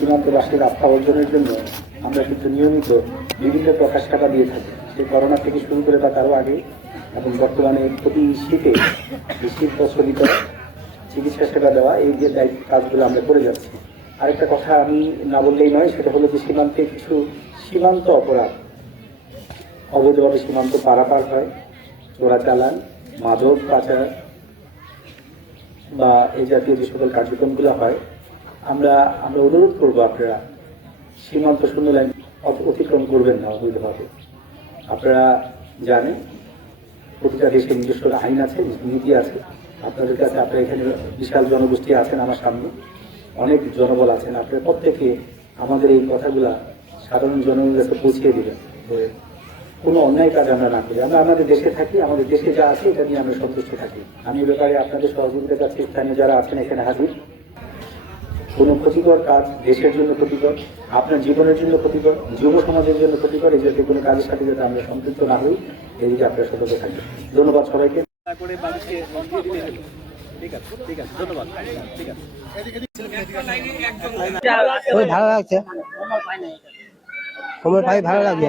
সীমান্তবাসীর আস্থা অর্জনের জন্য আমরা কিন্তু নিয়মিত বিভিন্ন প্রকাশ টাকা দিয়ে থাকি। সেই করোনা থেকে শুরু করে বা তারও আগে এবং বর্তমানে প্রতি শীতে শীত প্রচলিত চিকিৎসা সেবা দেওয়া, এই যে দায়িত্ব কাজগুলো আমরা করে যাচ্ছি। আরেকটা কথা আমি না বললেই নয়, সেটা হলো যে সীমান্তে কিছু সীমান্ত অপরাধ, অবৈধভাবে সীমান্ত পারাপার হয়, চোরাচালান, মাদক পাচার বা এই জাতীয় যে সকল কার্যক্রমগুলো হয়, আমরা অনুরোধ করবো আপনারা সীমান্ত শূন্য লাইন অতিক্রম করবেন না অবৈধভাবে। আপনারা জানেন প্রতিটা দেশের নিজস্ব আইন আছে, নীতি আছে। আপনাদের কাছে আপনারা এখানে বিশাল জনগোষ্ঠী আছেন, আমার সামনে অনেক জনবল আছেন, আপনারা প্রত্যেকে আমাদের এই কথাগুলা সাধারণ জনগণের কাছে পৌঁছিয়ে দিবেন যে কোনো অন্যায় কাজ আমরা না করি, আমরা আমাদের দেশে থাকি, আমাদের দেশে যা আছে এটা নিয়ে আমরা সন্তুষ্ট থাকি। আমি এ ব্যাপারে আপনাদের সহযোগিতার কাছে স্থানীয় যারা আছেন এখানে হাজির। কোনো ক্ষতিকর কাজ দেশের জন্য ক্ষতিকর, আপনার জীবনের জন্য ক্ষতিকর, যুব সমাজের জন্য ক্ষতিকর, এই জাতীয় কোনো কাজের সাথে যাতে আমরা সম্পৃক্ত না হই, এদিকে আপনারা সতর্ক থাকবেন। ধন্যবাদ সবাইকে। ভালো লাগছে, তোমার ভাই ভালো লাগবে।